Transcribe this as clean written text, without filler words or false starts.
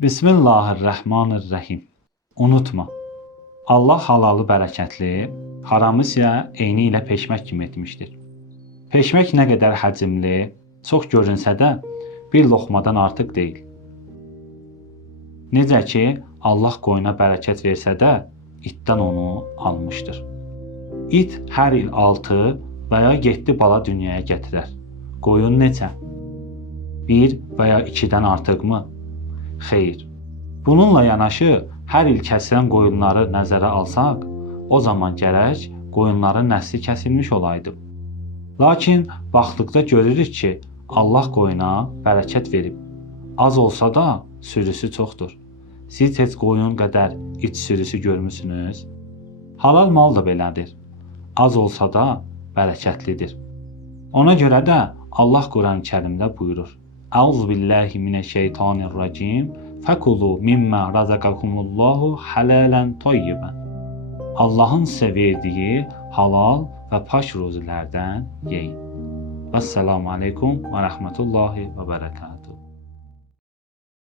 Bismillahirrahmanirrahim. Unutma, Allah halalı bərəkətli, haramı isə eyni ilə peşmək kimi etmişdir. Peşmək nə qədər həcmli, çox görünsə də bir loxmadan artıq deyil. Necə ki, Allah qoyuna bərəkət versə də, itdən onu almışdır. İt hər il 6 və ya 7 bala dünyaya gətirər. Qoyun necə? 1 və ya 2-dən artıqmı? Xeyr. Bununla yanaşı, hər il kəsilən qoyunları nəzərə alsaq, o zaman gərək qoyunların nəsli kəsilmiş olaydı. Lakin baxdıqda görürük ki, Allah qoyuna bərəkət verib. Az olsa da sürüsü çoxdur. Siz heç qoyun qədər it sürüsü görmüsünüz? Halal mal da belədir. Az olsa da bərəkətlidir. Ona görə də Allah Quran-ı Kərimdə buyurur: Əuzubillahimineşşeytanirracim fəkulu mimmə razaqakumullahu halalen tayyiben. Allahın sizə verdiyi halal və paş ruzilərdən yeyin. Vəssalamu aleykum və rəhmətullahi və bərəkatuhu.